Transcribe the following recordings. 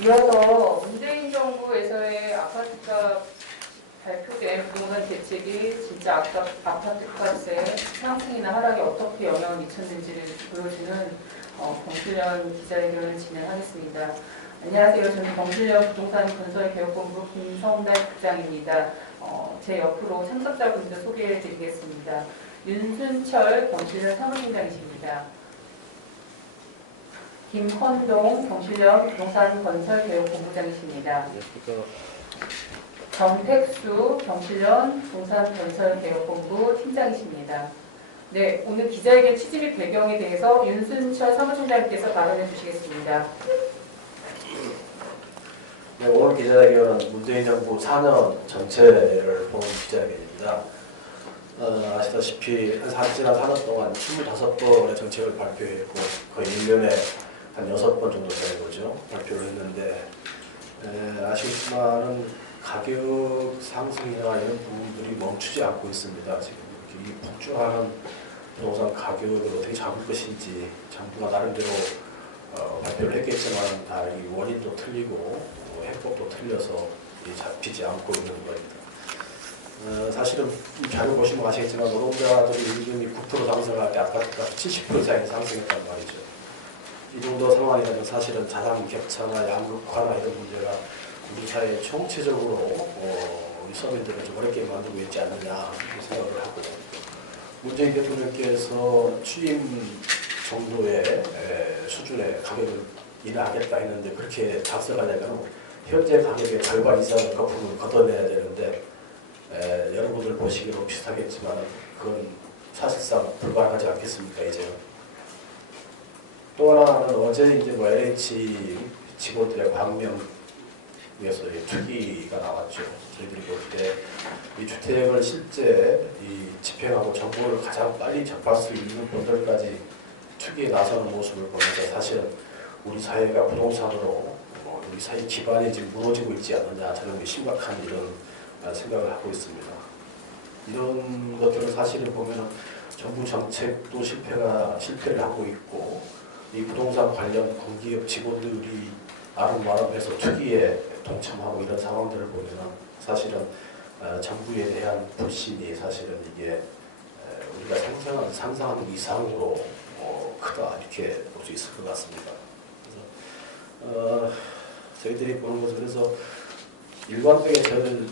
이어서 문재인 정부에서의 아파트값 발표된 부동산 대책이 진짜 아파트값의 상승이나 하락에 어떻게 영향을 미쳤는지를 보여주는 경실련 기자회견을 진행하겠습니다. 안녕하세요. 저는 경실련 부동산 건설개혁본부 김성달 국장입니다. 제 옆으로 참석자분들 소개해드리겠습니다. 윤순철 경실련 사무팀장이십니다. 김헌동 경실련 부동산 건설개혁본부장이십니다. 정택수 경실련 부동산 건설개혁본부 팀장이십니다. 네, 오늘 기자회견 취지 및 배경에 대해서 윤순철 사무총장님께서 발언해 주시겠습니다. 네, 오늘 기자회견은 문재인 정부 4년 전체를 보는 기자회견입니다. 아시다시피 지난 4년 동안 25번의 정책을 발표했고 거의 1년에 한 6번 정도 되는 거죠. 발표를 했는데 아쉽지만은 가격 상승이나 이런 부분들이 멈추지 않고 있습니다. 지금 이 폭주하는 부동산 가격을 어떻게 잡을 것인지 정부가 나름대로 발표를 했겠지만 다 이 원인도 틀리고 해법도 틀려서 잡히지 않고 있는 겁니다. 사실은 자료 보시면 아시겠지만 노동자들이 임금이 9% 상승할 때 아파트값이 70% 이상이 상승했단 말이죠. 이 정도 상황이라면 사실은 자산 격차나 양극화나 이런 문제가 우리 사회에 총체적으로 우리 서민들을 좀 어렵게 만들고 있지 않느냐 생각을 하고, 문재인 대통령께서 취임 정도의 수준의 가격을 인하하겠다 했는데 그렇게 작성하려면 현재 가격의 절반 이상의 거품을 걷어내야 되는데 여러분들 보시기로 비슷하겠지만 그건 사실상 불가능하지 않겠습니까? 이제요. 또 하나는 어제 이제 LH 직원들의 광명에서 투기가 나왔죠. 저희들이 볼 때 이 주택을 실제 집행하고 정보를 가장 빨리 접할 수 있는 분들까지 투기에 나서는 모습을 보면서 사실은 우리 사회가 부동산으로 우리 사회 기반이 지금 무너지고 있지 않느냐, 저는 심각한 이런 생각을 하고 있습니다. 이런 것들은 사실은 보면 정부 정책도 실패를 하고 있고, 이 부동산 관련 공기업 직원들이 아름아름해서 투기에 동참하고 이런 상황들을 보면 사실은 정부에 대한 불신이 사실은 이게 우리가 상상하는 이상으로 크다 이렇게 볼 수 있을 것 같습니다. 그래서 저희들이 보는 것은, 그래서 일관되게 저는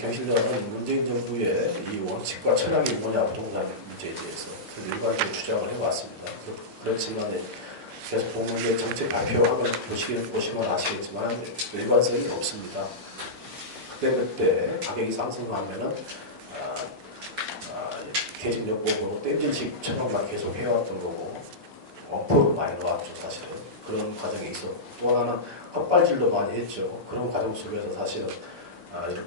경실련은 문재인 정부의 이 원칙과 철학이 뭐냐, 부동산 문제에 대해서 일관되게 주장을 해왔습니다. 그렇지만 계속 보면 정책 발표하면 보시면 아시겠지만 일관성이 없습니다. 그때 가격이 상승하면은 계집요법으로 땜질식 처럼만 계속 해왔던 거고, 엄포로 많이 나왔죠. 사실은 그런 과정에 있어. 또 하나는 헛발질도 많이 했죠. 그런 과정 속에서 사실은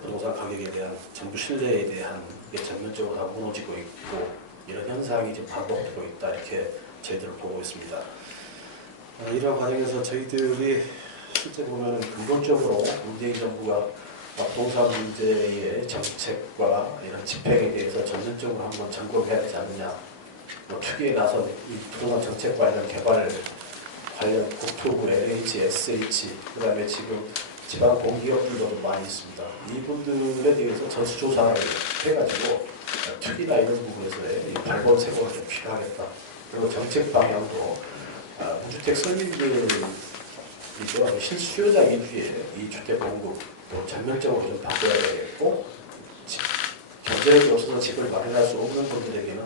부동산 가격에 대한 정부 신뢰에 대한 게 전면적으로 다 무너지고 있고, 이런 현상이 지금 반복되고 있다 이렇게 저희들을 보고 있습니다. 이런 과정에서 저희들이 실제 보면 근본적으로 문재인 정부가 부동산 문제의 정책과 이런 집행에 대해서 전면적으로 한번 점검해야 되지 않느냐. 투기에 나서 이 부동산 정책 관련 개발 관련 국토부, LH, SH, 그 다음에 지금 지방 공기업들도 많이 있습니다. 이분들에 대해서 전수조사를 해가지고 투기나 이런 부분에서의 발본색원이 좀 필요하겠다. 그리고 정책 방향도 무주택 설립들이죠. 실수요자 위주의 이 주택 공급도 전면적으로 좀 바꿔야 되겠고, 경제력이 없어서 집을 마련할 수 없는 분들에게는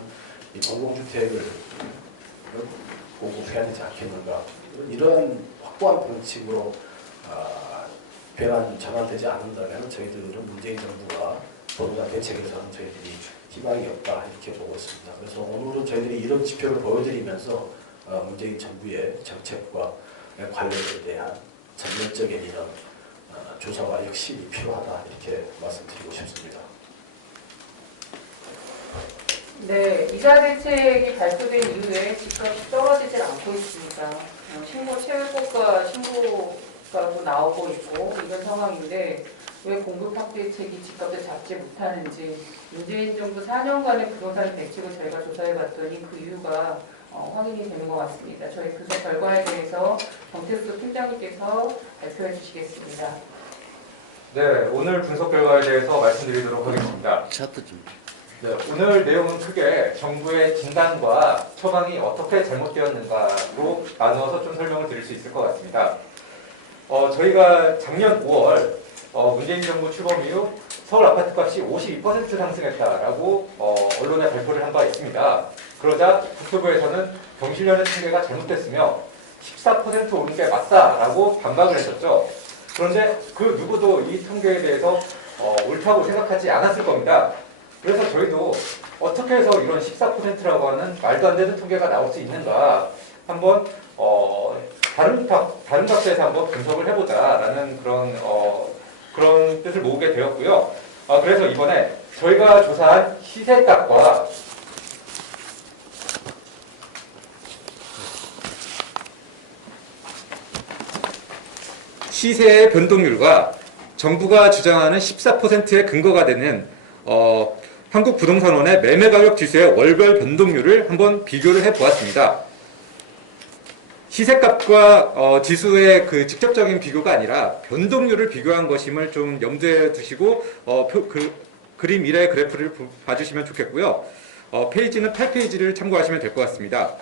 이 공공주택을 공급해야 되지 않겠는가. 이러한 확고한 방식으로 전환되지 않는다면 저희들은 문재인 정부가 부동산 대책에서는 저희들이 희망이 없다 이렇게 보고 있습니다. 그래서 오늘은 저희들이 이런 지표를 보여드리면서 문재인 정부의 정책과 관련에 대한 전면적인 이런 조사와 혁신이 필요하다 이렇게 말씀드리고 싶습니다. 네, 이자 대책이 발표된 이후에 집값이 떨어지질 않고 있습니다. 최고가 신고가도 나오고 있고 이런 상황인데 왜 공급 확대책이 집값을 잡지 못하는지, 문재인 정부 4년간의 부동산 대책을 저희가 조사해봤더니 그 이유가 확인이 되는 것 같습니다. 저희 조사 결과에 대해서 정태수 팀장님께서 발표해 주시겠습니다. 네, 오늘 분석 결과에 대해서 말씀드리도록 하겠습니다. 차트 좀. 네, 오늘 내용은 크게 정부의 진단과 처방이 어떻게 잘못되었는가로 나누어서 좀 설명을 드릴 수 있을 것 같습니다. 저희가 작년 5월 문재인 정부 출범 이후 서울 아파트값이 52% 상승했다라고 언론에 발표를 한 바 있습니다. 그러자 국토부에서는 경실련의 통계가 잘못됐으며 14% 오른 게 맞다라고 반박을 했었죠. 그런데 그 누구도 이 통계에 대해서 옳다고 생각하지 않았을 겁니다. 그래서 저희도 어떻게 해서 이런 14%라고 하는 말도 안 되는 통계가 나올 수 있는가 한번 다른 각도에서 한번 분석을 해보자라는 그런 뜻을 모으게 되었고요. 그래서 이번에 저희가 조사한 시세값과 시세의 변동률과 정부가 주장하는 14%의 근거가 되는 한국부동산원의 매매가격 지수의 월별 변동률을 한번 비교를 해보았습니다. 시세값과 지수의 그 직접적인 비교가 아니라 변동률을 비교한 것임을 좀 염두에 두시고 그림 미래의 그래프를 봐주시면 좋겠고요. 페이지는 8페이지를 참고하시면 될 것 같습니다.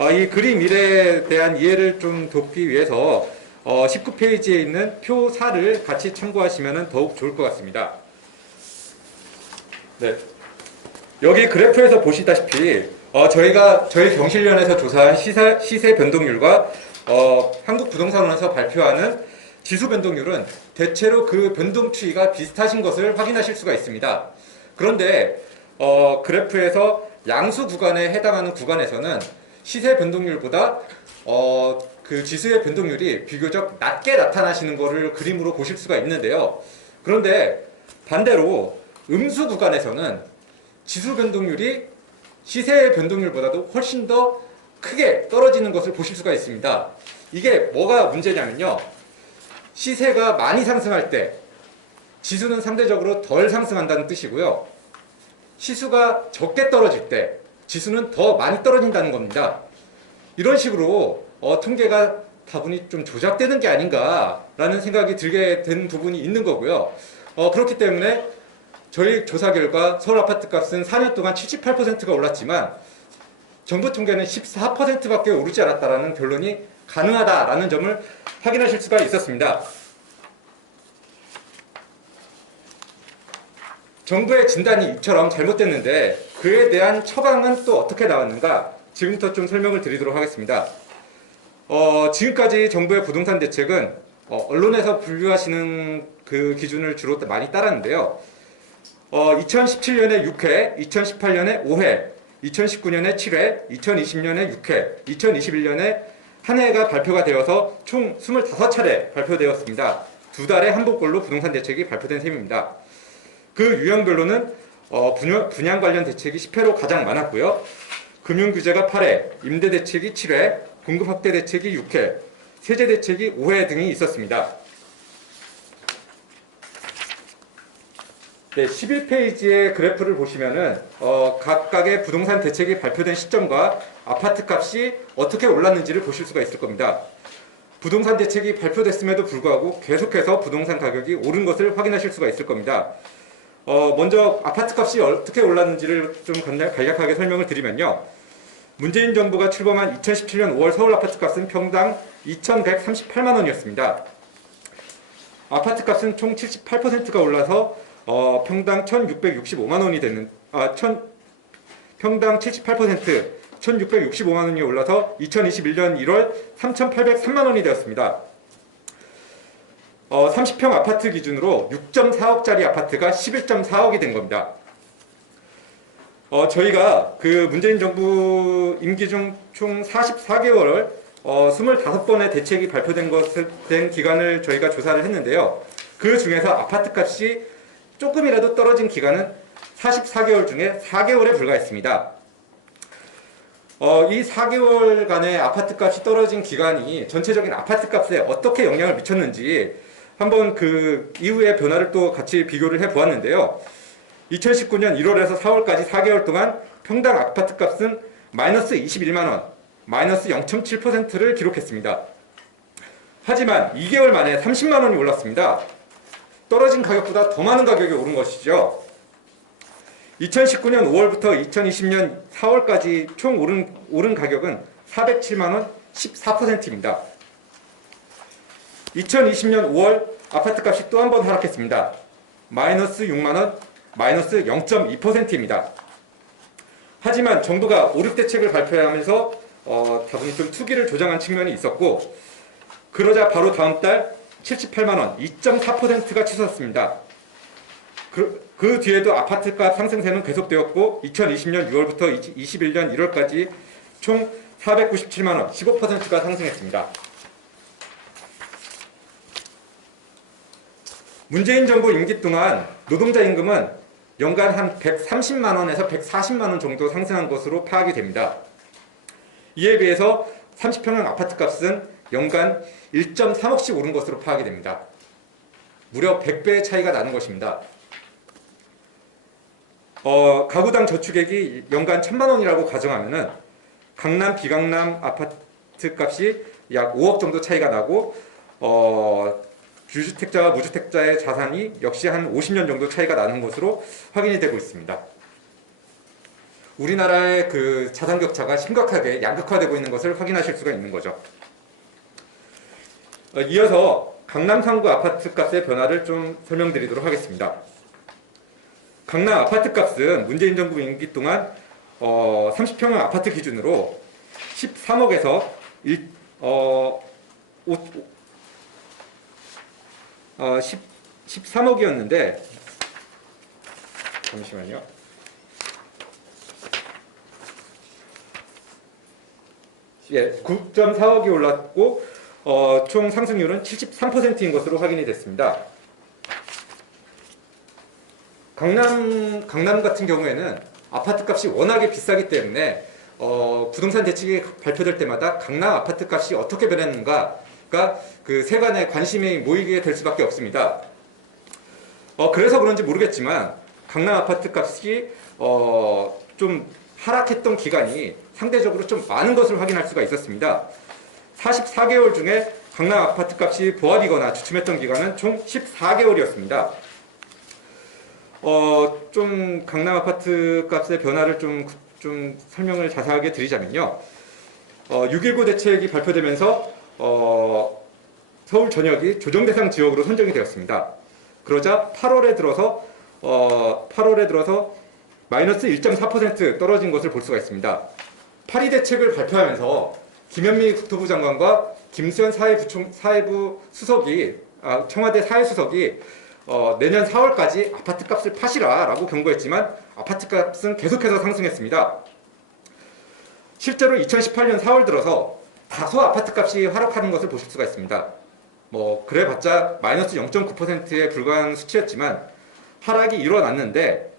이 그림 미래에 대한 이해를 좀 돕기 위해서 19페이지에 있는 표 4를 같이 참고하시면 더욱 좋을 것 같습니다. 네. 여기 그래프에서 보시다시피 저희 경실련에서 조사한 시세 변동률과 한국부동산원에서 발표하는 지수 변동률은 대체로 그 변동 추이가 비슷하신 것을 확인하실 수가 있습니다. 그런데 그래프에서 양수 구간에 해당하는 구간에서는 시세 변동률보다 그 지수의 변동률이 비교적 낮게 나타나시는 것을 그림으로 보실 수가 있는데요. 그런데 반대로 음수 구간에서는 지수 변동률이 시세의 변동률보다도 훨씬 더 크게 떨어지는 것을 보실 수가 있습니다. 이게 뭐가 문제냐면요. 시세가 많이 상승할 때 지수는 상대적으로 덜 상승한다는 뜻이고요. 시수가 적게 떨어질 때 지수는 더 많이 떨어진다는 겁니다. 이런 식으로 통계가 다분히 좀 조작되는 게 아닌가라는 생각이 들게 된 부분이 있는 거고요. 그렇기 때문에 저희 조사 결과 서울 아파트 값은 4년 동안 78%가 올랐지만 정부 통계는 14%밖에 오르지 않았다라는 결론이 가능하다라는 점을 확인하실 수가 있었습니다. 정부의 진단이 이처럼 잘못됐는데 그에 대한 처방은 또 어떻게 나왔는가 지금부터 좀 설명을 드리도록 하겠습니다. 지금까지 정부의 부동산 대책은 언론에서 분류하시는 그 기준을 주로 많이 따랐는데요. 2017년에 6회, 2018년에 5회, 2019년에 7회, 2020년에 6회, 2021년에 한 해가 발표가 되어서 총 25차례 발표되었습니다. 두 달에 한 번꼴로 부동산 대책이 발표된 셈입니다. 그 유형별로는 분양 관련 대책이 10회로 가장 많았고요. 금융규제가 8회, 임대대책이 7회, 공급확대 대책이 6회, 세제대책이 5회 등이 있었습니다. 네, 11페이지의 그래프를 보시면은 각각의 부동산 대책이 발표된 시점과 아파트 값이 어떻게 올랐는지를 보실 수가 있을 겁니다. 부동산 대책이 발표됐음에도 불구하고 계속해서 부동산 가격이 오른 것을 확인하실 수가 있을 겁니다. 먼저 아파트 값이 어떻게 올랐는지를 좀 간략하게 설명을 드리면요. 문재인 정부가 출범한 2017년 5월 서울 아파트 값은 평당 2,138만 원이었습니다. 아파트 값은 총 78%가 올라서 평당 1,665만 원이 되는 평당 78% 1,665만 원이 올라서 2021년 1월 3,803만 원이 되었습니다. 30평 아파트 기준으로 6.4억짜리 아파트가 11.4억이 된 겁니다. 저희가 그 문재인 정부 임기 중 총 44개월을 25번의 대책이 발표된 기간을 저희가 조사를 했는데요. 그 중에서 아파트 값이 조금이라도 떨어진 기간은 44개월 중에 4개월에 불과했습니다. 이 4개월간의 아파트 값이 떨어진 기간이 전체적인 아파트 값에 어떻게 영향을 미쳤는지 한번 그 이후의 변화를 또 같이 비교를 해 보았는데요. 2019년 1월에서 4월까지 4개월 동안 평당 아파트 값은 마이너스 21만 원, 마이너스 0.7%를 기록했습니다. 하지만 2개월 만에 30만 원이 올랐습니다. 떨어진 가격보다 더 많은 가격이 오른 것이죠. 2019년 5월부터 2020년 4월까지 총 오른 가격은 407만 원, 14%입니다. 2020년 5월 아파트 값이 또 한 번 하락했습니다. 마이너스 6만 원, 마이너스 0.2%입니다. 하지만 정부가 5, 6대책을 발표하면서 다분히 좀 투기를 조장한 측면이 있었고, 그러자 바로 다음 달 78만 원, 2.4%가 치솟았습니다. 그 뒤에도 아파트값 상승세는 계속되었고 2020년 6월부터 21년 1월까지 총 497만 원, 15%가 상승했습니다. 문재인 정부 임기 동안 노동자 임금은 연간 한 130만 원에서 140만 원 정도 상승한 것으로 파악이 됩니다. 이에 비해서 30평형 아파트값은 연간 1.3억씩 오른 것으로 파악이 됩니다. 무려 100배의 차이가 나는 것입니다. 가구당 저축액이 연간 1,000만 원이라고 가정하면은 강남, 비강남 아파트 값이 약 5억 정도 차이가 나고, 주주택자와 무주택자의 자산이 역시 한 50년 정도 차이가 나는 것으로 확인이 되고 있습니다. 우리나라의 그 자산 격차가 심각하게 양극화되고 있는 것을 확인하실 수가 있는 거죠. 이어서 강남 3구 아파트 값의 변화를 좀 설명드리도록 하겠습니다. 강남 아파트 값은 문재인 정부 임기 동안 30평형 아파트 기준으로 13억에서 13억이었는데, 잠시만요. 예, 9.4억이 올랐고 총 상승률은 73%인 것으로 확인이 됐습니다. 강남 같은 경우에는 아파트 값이 워낙에 비싸기 때문에 부동산 대책이 발표될 때마다 강남 아파트 값이 어떻게 변했는가가 그 세간의 관심이 모이게 될 수밖에 없습니다. 그래서 그런지 모르겠지만 강남 아파트 값이 좀 하락했던 기간이 상대적으로 좀 많은 것을 확인할 수가 있었습니다. 44개월 중에 강남 아파트 값이 보합이거나 주춤했던 기간은 총 14개월이었습니다. 좀 강남 아파트 값의 변화를 좀 설명을 자세하게 드리자면요. 6.19 대책이 발표되면서 서울 전역이 조정 대상 지역으로 선정이 되었습니다. 그러자 8월에 들어서 마이너스 1.4% 떨어진 것을 볼 수가 있습니다. 8.2 대책을 발표하면서 김현미 국토부 장관과 김수현 사회부 수석이, 청와대 사회수석이 내년 4월까지 아파트값을 파시라라고 경고했지만 아파트값은 계속해서 상승했습니다. 실제로 2018년 4월 들어서 다소 아파트값이 하락하는 것을 보실 수가 있습니다. 그래봤자 마이너스 0.9%에 불과한 수치였지만 하락이 일어났는데,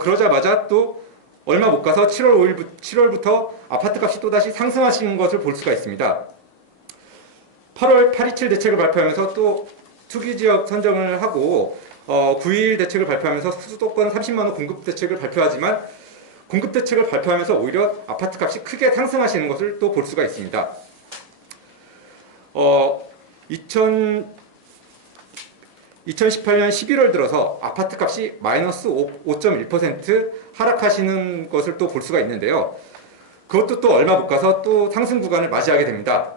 그러자마자 또 얼마 못 가서 7월부터 아파트값이 또다시 상승하시는 것을 볼 수가 있습니다. 8월 8.27 대책을 발표하면서 또 투기지역 선정을 하고 9.21 대책을 발표하면서 수도권 30만 원 공급 대책을 발표하지만 공급 대책을 발표하면서 오히려 아파트값이 크게 상승하시는 것을 또 볼 수가 있습니다. 2018년 11월 들어서 아파트값이 마이너스 5.1% 하락하시는 것을 또 볼 수가 있는데요. 그것도 또 얼마 못 가서 또 상승 구간을 맞이하게 됩니다.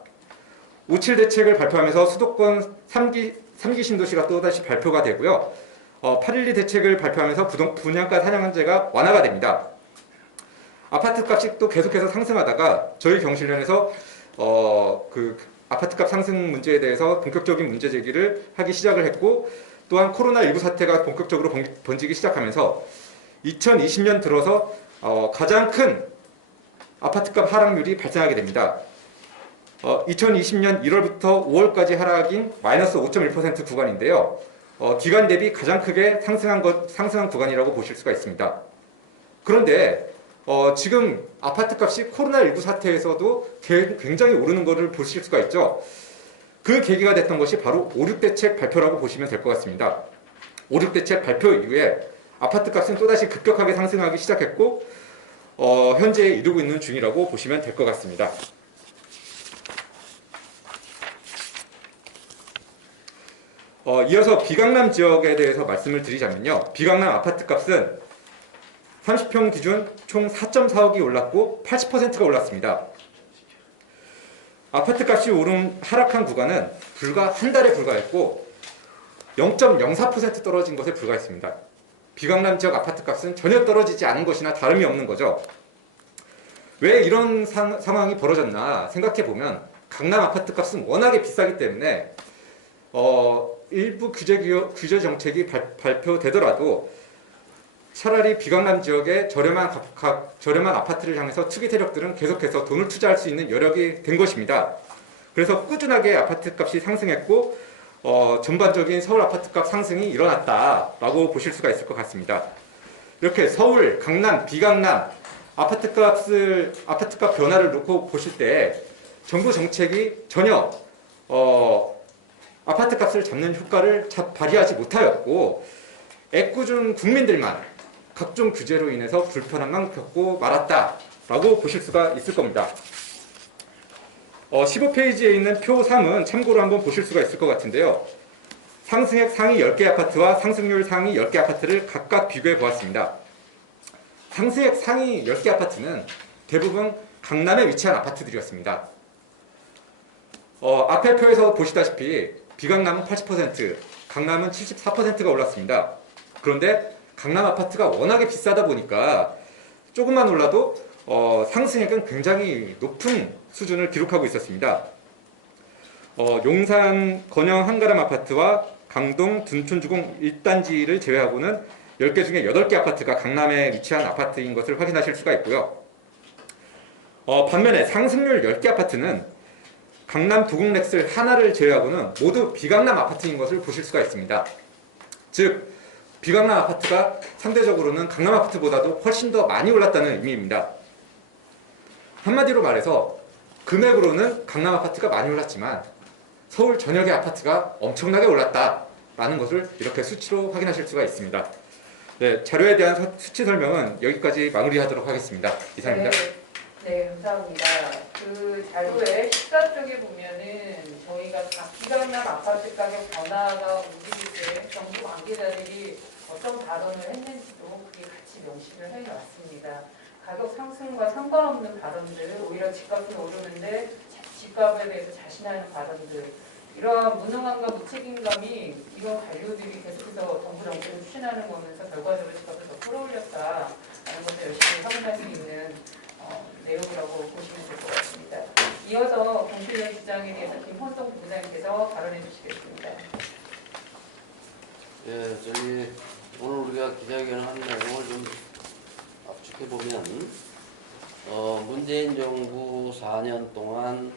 5.7 대책을 발표하면서 수도권 3기 신도시가 또다시 발표가 되고요. 8.12 대책을 발표하면서 분양가 상한제가 완화가 됩니다. 아파트값이 또 계속해서 상승하다가 저희 경실련에서 그 아파트값 상승 문제에 대해서 본격적인 문제 제기를 하기 시작을 했고, 또한 코로나19 사태가 본격적으로 번지기 시작하면서 2020년 들어서 가장 큰 아파트값 하락률이 발생하게 됩니다. 2020년 1월부터 5월까지 하락인 마이너스 5.1% 구간인데요. 기간 대비 가장 크게 상승한 구간이라고 보실 수가 있습니다. 그런데 지금 아파트값이 코로나19 사태에서도 굉장히 오르는 것을 보실 수가 있죠. 그 계기가 됐던 것이 바로 5.6 대책 발표라고 보시면 될 것 같습니다. 5.6 대책 발표 이후에 아파트값은 또다시 급격하게 상승하기 시작했고 현재 이루고 있는 중이라고 보시면 될 것 같습니다. 이어서 비강남 지역에 대해서 말씀을 드리자면요. 비강남 아파트 값은 30평 기준 총 4.4억이 올랐고 80%가 올랐습니다. 아파트 값이 하락한 구간은 불과 한 달에 불과했고 0.04% 떨어진 것에 불과했습니다. 비강남 지역 아파트 값은 전혀 떨어지지 않은 것이나 다름이 없는 거죠. 왜 이런 상황이 벌어졌나 생각해보면 강남 아파트 값은 워낙에 비싸기 때문에 일부 규제 정책이 발표되더라도 차라리 비강남 지역의 저렴한 아파트를 향해서 투기 세력들은 계속해서 돈을 투자할 수 있는 여력이 된 것입니다. 그래서 꾸준하게 아파트 값이 상승했고 전반적인 서울 아파트 값 상승이 일어났다라고 보실 수가 있을 것 같습니다. 이렇게 서울, 강남, 비강남 아파트 값 변화를 놓고 보실 때 정부 정책이 전혀 아파트 값을 잡는 효과를 발휘하지 못하였고 애꿎은 국민들만 각종 규제로 인해서 불편함만 겪고 말았다라고 보실 수가 있을 겁니다. 15페이지에 있는 표 3은 참고로 한번 보실 수가 있을 것 같은데요. 상승액 상위 10개 아파트와 상승률 상위 10개 아파트를 각각 비교해 보았습니다. 상승액 상위 10개 아파트는 대부분 강남에 위치한 아파트들이었습니다. 앞에 표에서 보시다시피 비강남은 80%, 강남은 74%가 올랐습니다. 그런데 강남 아파트가 워낙에 비싸다 보니까 조금만 올라도 상승액은 굉장히 높은 수준을 기록하고 있었습니다. 용산 건영 한가람 아파트와 강동 둔촌주공 1단지를 제외하고는 10개 중에 8개 아파트가 강남에 위치한 아파트인 것을 확인하실 수가 있고요. 반면에 상승률 10개 아파트는 강남 도곡렉슬 하나를 제외하고는 모두 비강남 아파트인 것을 보실 수가 있습니다. 즉 비강남 아파트가 상대적으로는 강남 아파트보다도 훨씬 더 많이 올랐다는 의미입니다. 한마디로 말해서 금액으로는 강남 아파트가 많이 올랐지만 서울 전역의 아파트가 엄청나게 올랐다라는 것을 이렇게 수치로 확인하실 수가 있습니다. 네, 자료에 대한 수치 설명은 여기까지 마무리하도록 하겠습니다. 이상입니다. 네, 감사합니다. 그 자료에 14쪽에 보면은 저희가 비강남 아파트 가격 변화가 움직일 때 정부 관계자들이 어떤 발언을 했는지도 그게 같이 명시를 해놨습니다. 가격 상승과 상관없는 발언들, 오히려 집값은 오르는데 집값에 대해서 자신하는 발언들, 이러한 무능함과 무책임감이 이런 관료들이 계속해서 정부 정책을 추진하는 거면서 결과적으로 집값을 더 끌어올렸다라는 것을 열심히 확인할 수 있는 내용이라고 보시면 될 것 같습니다. 이어서 공실련 시장에 대해서 김헌동 부부장님께서 발언해 주시겠습니다. 예, 저희 오늘 우리가 기자회견을 한 내용을 좀 압축해 보면, 문재인 정부 4년 동안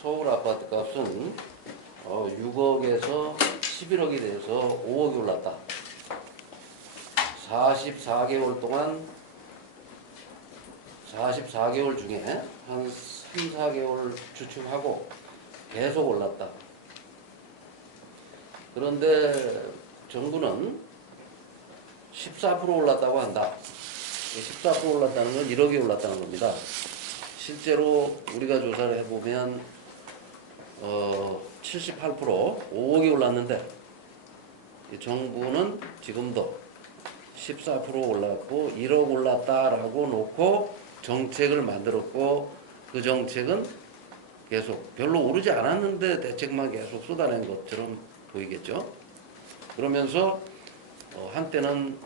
서울 아파트 값은 6억에서 11억이 돼서 5억이 올랐다. 44개월 동안 44개월 중에 한 3, 4개월 추측하고 계속 올랐다. 그런데 정부는 14% 올랐다고 한다. 14% 올랐다는 건 1억이 올랐다는 겁니다. 실제로 우리가 조사를 해보면 78%, 5억이 올랐는데 정부는 지금도 14% 올랐고 1억 올랐다라고 놓고 정책을 만들었고, 그 정책은 계속 별로 오르지 않았는데 대책만 계속 쏟아낸 것처럼 보이겠죠. 그러면서 한때는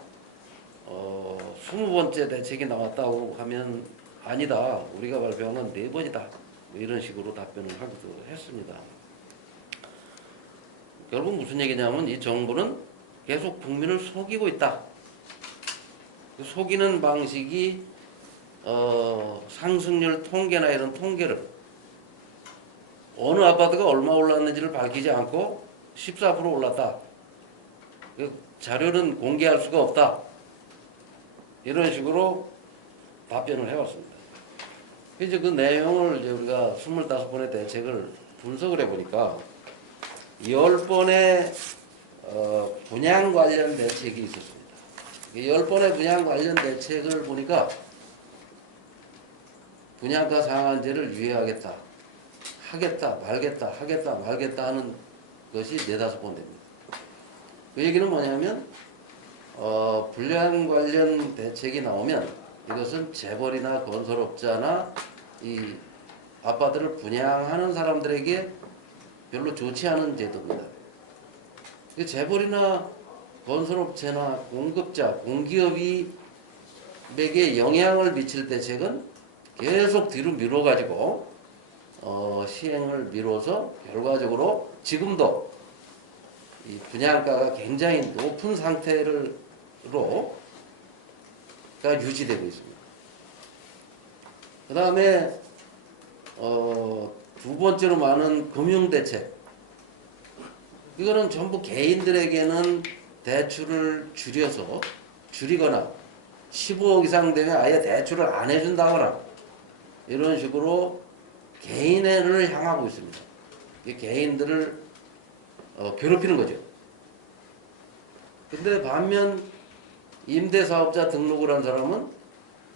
20번째 대책이 나왔다고 하면 아니다, 우리가 발표한 건 4번이다, 뭐 이런 식으로 답변을 하기도 했습니다. 결국 무슨 얘기냐면 이 정부는 계속 국민을 속이고 있다. 속이는 방식이 상승률 통계나 이런 통계를 어느 아파트가 얼마 올랐는지를 밝히지 않고 14% 올랐다, 자료는 공개할 수가 없다, 이런 식으로 답변을 해왔습니다. 이제 그 내용을 이제 우리가 25번의 대책을 분석을 해보니까 10번의 분양 관련 대책이 있었습니다. 10번의 분양 관련 대책을 보니까 분양가 상한제를 유예하겠다, 하겠다 말겠다, 하겠다 말겠다 하는 것이 4, 5번 됩니다. 그 얘기는 뭐냐면 불량 관련 대책이 나오면 이것은 재벌이나 건설업자나 이 아파트를 분양하는 사람들에게 별로 좋지 않은 제도입니다. 재벌이나 건설업체나 공급자, 공기업이 에게 영향을 미칠 대책은 계속 뒤로 미뤄가지고 시행을 미뤄서 결과적으로 지금도 이 분양가가 굉장히 높은 상태로가 유지되고 있습니다. 그 다음에 두 번째로 많은 금융대책. 이거는 전부 개인들에게는 대출을 줄이거나 15억 이상 되면 아예 대출을 안 해준다거나 이런 식으로 개인을 향하고 있습니다. 개인들을 괴롭히는 거죠. 근데 반면 임대사업자 등록을 한 사람은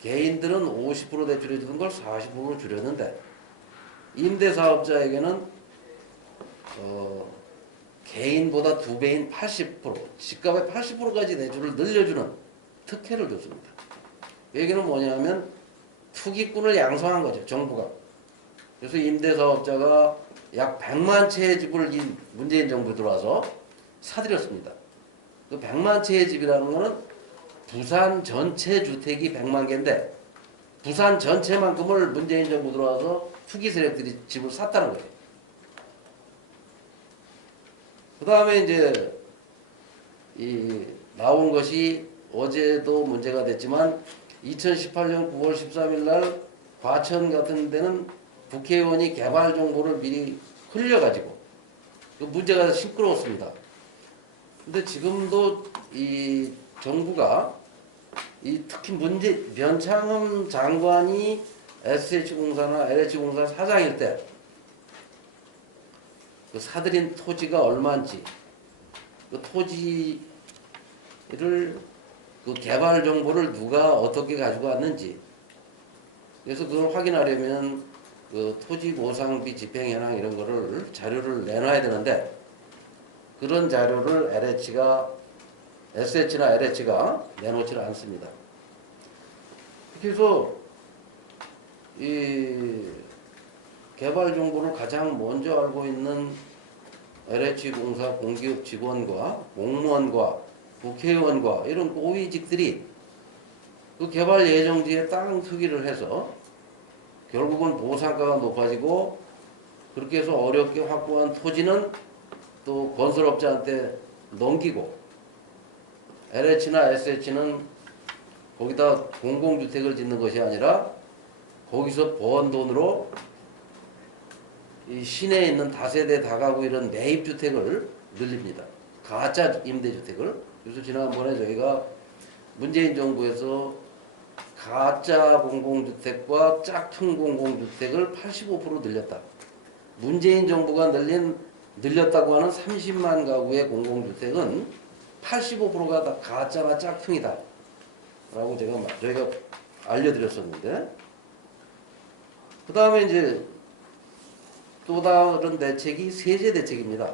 개인들은 50% 대출해 주는 걸 40%로 줄였는데 임대사업자에게는 개인보다 2배인 80%, 집값의 80%까지 대출을 늘려주는 특혜를 줬습니다. 얘기는 뭐냐면 투기꾼을 양성한 거죠, 정부가. 그래서 임대사업자가 약 100만 채의 집을 이 문재인 정부 들어와서 사들였습니다. 그 100만 채의 집이라는 거는 부산 전체 주택이 100만 개인데 부산 전체만큼을 문재인 정부 들어와서 투기 세력들이 집을 샀다는 거예요. 그 다음에 이제 이 나온 것이 어제도 문제가 됐지만 2018년 9월 13일 날 과천 같은 데는 국회의원이 개발 정보를 미리 흘려가지고 그 문제가 시끄러웠습니다. 근데 지금도 이 정부가 이 특히 변창흠 장관이 SH공사나 LH공사 사장일 때 그 사들인 토지가 얼마인지 그 토지를 그 개발 정보를 누가 어떻게 가지고 왔는지 그래서 그걸 확인하려면 그 토지 보상비 집행 현황 이런 거를 자료를 내놔야 되는데 그런 자료를 SH나 LH가 내놓지를 않습니다. 그래서 이 개발 정보를 가장 먼저 알고 있는 LH공사 공기업 직원과 공무원과 국회의원과 이런 고위직들이 그 개발 예정지에 땅 투기를 해서 결국은 보상가가 높아지고 그렇게 해서 어렵게 확보한 토지는 또 건설업자한테 넘기고 LH나 SH는 거기다 공공주택을 짓는 것이 아니라 거기서 번 돈으로 이 시내에 있는 다세대 다가구 이런 매입주택을 늘립니다. 가짜 임대주택을. 그래서 지난번에 저희가 문재인 정부에서 가짜 공공주택과 짝퉁 공공주택을 85% 늘렸다. 문재인 정부가 늘렸다고 하는 30만 가구의 공공주택은 85%가 다 가짜나 짝퉁이다. 라고 저희가 알려드렸었는데 그 다음에 이제 또 다른 대책이 세제 대책입니다.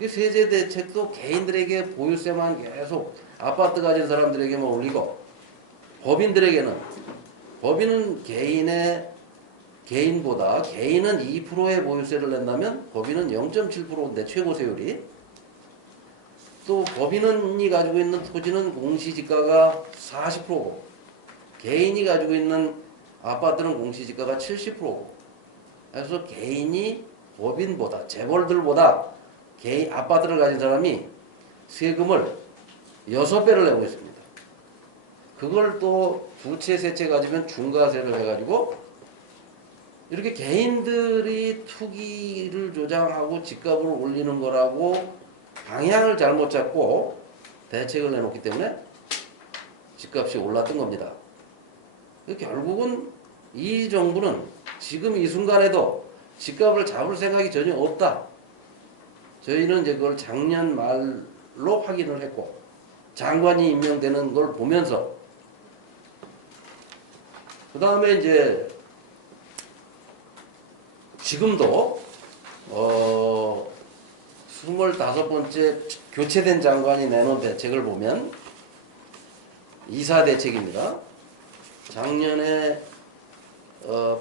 이 세제 대책도 개인들에게 보유세만 계속 아파트 가진 사람들에게만 올리고 법인은 개인보다 개인은 2%의 보유세를 낸다면 법인은 0.7%인데 최고 세율이 또 법인이 가지고 있는 토지는 공시지가가 40%고 개인이 가지고 있는 아파트는 공시지가가 70%고 그래서 개인이 법인보다 재벌들보다 개인 아파트를 가진 사람이 세금을 6배를 내고 있습니다. 그걸 또 두 채, 세 채 가지면 중과세를 해가지고 이렇게 개인들이 투기를 조장하고 집값을 올리는 거라고 방향을 잘못 잡고 대책을 내놓기 때문에 집값이 올랐던 겁니다. 결국은 이 정부는 지금 이 순간에도 집값을 잡을 생각이 전혀 없다. 저희는 이제 그걸 작년 말로 확인을 했고 장관이 임명되는 걸 보면서 그 다음에 이제 지금도 25번째 교체된 장관이 내놓은 대책을 보면 이사 대책입니다. 작년에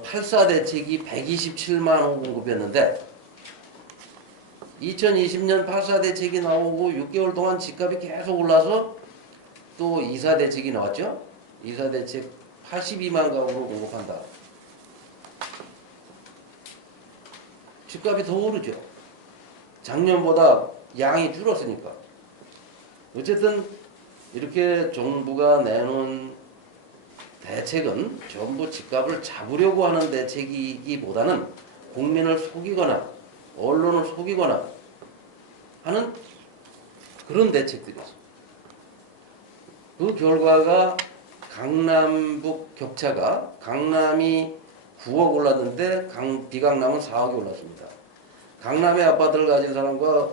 84 대책이 127만 호 공급이었는데 2020년 84 대책이 나오고 6개월 동안 집값이 계속 올라서 또 이사 대책이 나왔죠. 이사 대책 82만 가구로 공급한다. 집값이 더 오르죠. 작년보다 양이 줄었으니까. 어쨌든 이렇게 정부가 내놓은 대책은 전부 집값을 잡으려고 하는 대책이기보다는 국민을 속이거나 언론을 속이거나 하는 그런 대책들이었습니다. 그 결과가 강남북 격차가 강남이 9억 올랐는데 비강남은 4억이 올랐습니다. 강남의 아파트를 가진 사람과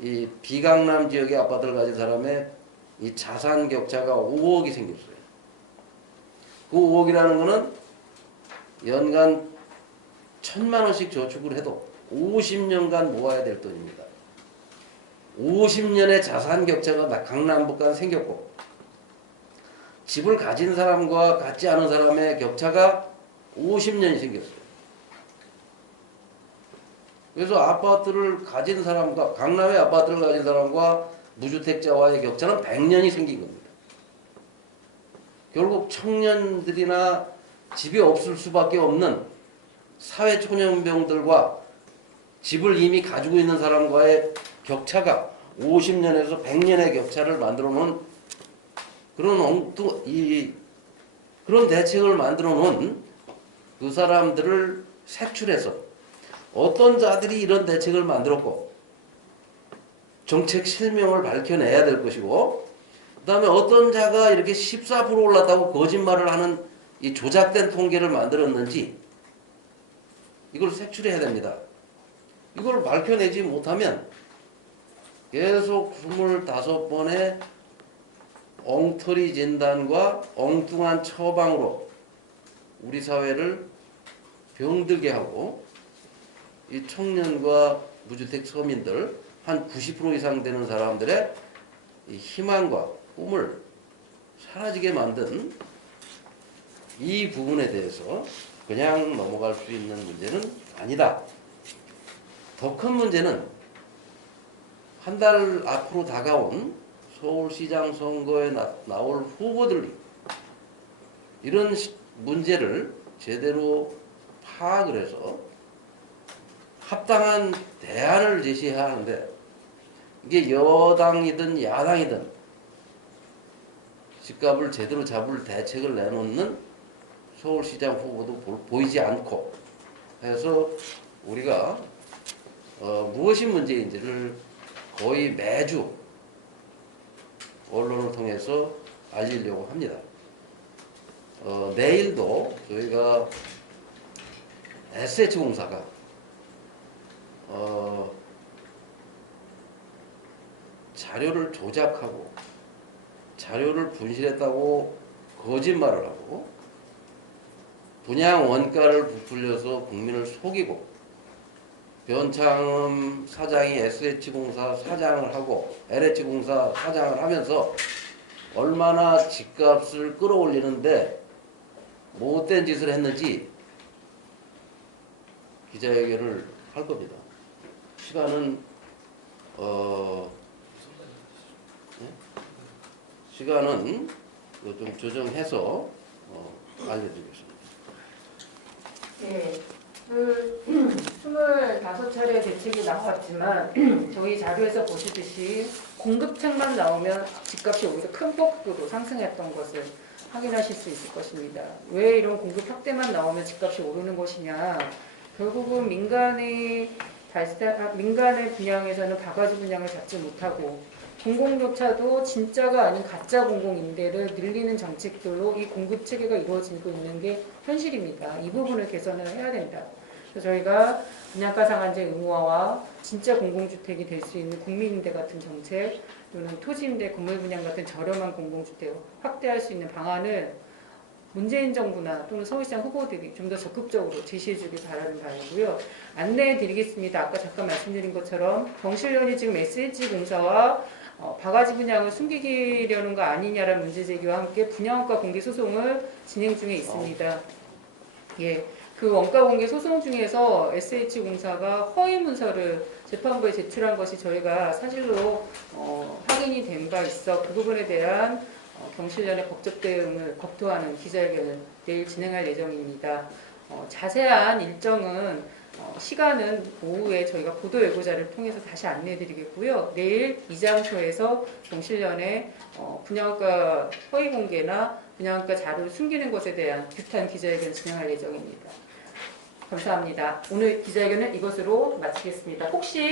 이 비강남 지역의 아파트를 가진 사람의 이 자산 격차가 5억이 생겼어요. 그 5억이라는 거는 연간 1,000만 원씩 저축을 해도 50년간 모아야 될 돈입니다. 50년의 자산 격차가 강남북간 생겼고 집을 가진 사람과 갖지 않은 사람의 격차가 50년이 생겼어요. 그래서 아파트를 가진 사람과 강남의 아파트를 가진 사람과 무주택자와의 격차는 100년이 생긴 겁니다. 결국 청년들이나 집이 없을 수밖에 없는 사회초년병들과 집을 이미 가지고 있는 사람과의 격차가 50년에서 100년의 격차를 만들어 놓은 그런 대책을 만들어 놓은 그 사람들을 색출해서 어떤 자들이 이런 대책을 만들었고 정책 실명을 밝혀내야 될 것이고 그 다음에 어떤 자가 이렇게 14% 올랐다고 거짓말을 하는 이 조작된 통계를 만들었는지 이걸 색출해야 됩니다. 이걸 밝혀내지 못하면 계속 25번의 엉터리 진단과 엉뚱한 처방으로 우리 사회를 병들게 하고 이 청년과 무주택 서민들 한 90% 이상 되는 사람들의 이 희망과 꿈을 사라지게 만든 이 부분에 대해서 그냥 넘어갈 수 있는 문제는 아니다. 더 큰 문제는 한 달 앞으로 다가온 서울시장 선거에 나올 후보들이 이런 문제를 제대로 파악을 해서 합당한 대안을 제시해야 하는데 이게 여당이든 야당이든 집값을 제대로 잡을 대책을 내놓는 서울시장 후보도 보이지 않고 해서 우리가 무엇이 문제인지를 거의 매주 언론을 통해서 알리려고 합니다. 내일도 저희가 SH공사가 자료를 조작하고 자료를 분실했다고 거짓말을 하고 분양 원가를 부풀려서 국민을 속이고 변창흠 사장이 SH공사 사장을 하고 LH공사 사장을 하면서 얼마나 집값을 끌어올리는데 못된 짓을 했는지 기자회견을 할 겁니다. 시간은 좀 조정해서 알려드리겠습니다. 네, 25차례 대책이 나왔지만 저희 자료에서 보시듯이 공급책만 나오면 집값이 오히려 큰 폭으로 상승했던 것을 확인하실 수 있을 것입니다. 왜 이런 공급 확대만 나오면 집값이 오르는 것이냐? 결국은 민간의 분양에서는 바가지 분양을 잡지 못하고 공공조차도 진짜가 아닌 가짜 공공임대를 늘리는 정책들로 이 공급 체계가 이루어지고 있는 게 현실입니다. 이 부분을 개선을 해야 된다. 그래서 저희가 분양가 상한제 의무화와 진짜 공공주택이 될 수 있는 국민임대 같은 정책 또는 토지임대, 건물 분양 같은 저렴한 공공주택 확대할 수 있는 방안을 문재인 정부나 또는 서울시장 후보들이 좀 더 적극적으로 제시해주길 바라는 바이고요. 안내해드리겠습니다. 아까 잠깐 말씀드린 것처럼 경실련이 지금 SH공사와 바가지 분양을 숨기려는 거 아니냐라는 문제 제기와 함께 분양원가 공개 소송을 진행 중에 있습니다. 예, 그 원가 공개 소송 중에서 SH공사가 허위 문서를 재판부에 제출한 것이 저희가 사실로 확인이 된 바 있어 그 부분에 대한 경실련의 법적 대응을 검토하는 기자회견을 내일 진행할 예정입니다. 자세한 일정은 시간은 오후에 저희가 보도 예고자를 통해서 다시 안내해드리겠고요. 내일 이 장소에서 경실련의 분양가 허위 공개나 분양가 자료를 숨기는 것에 대한 규탄 기자회견을 진행할 예정입니다. 감사합니다. 오늘 기자회견은 이것으로 마치겠습니다. 혹시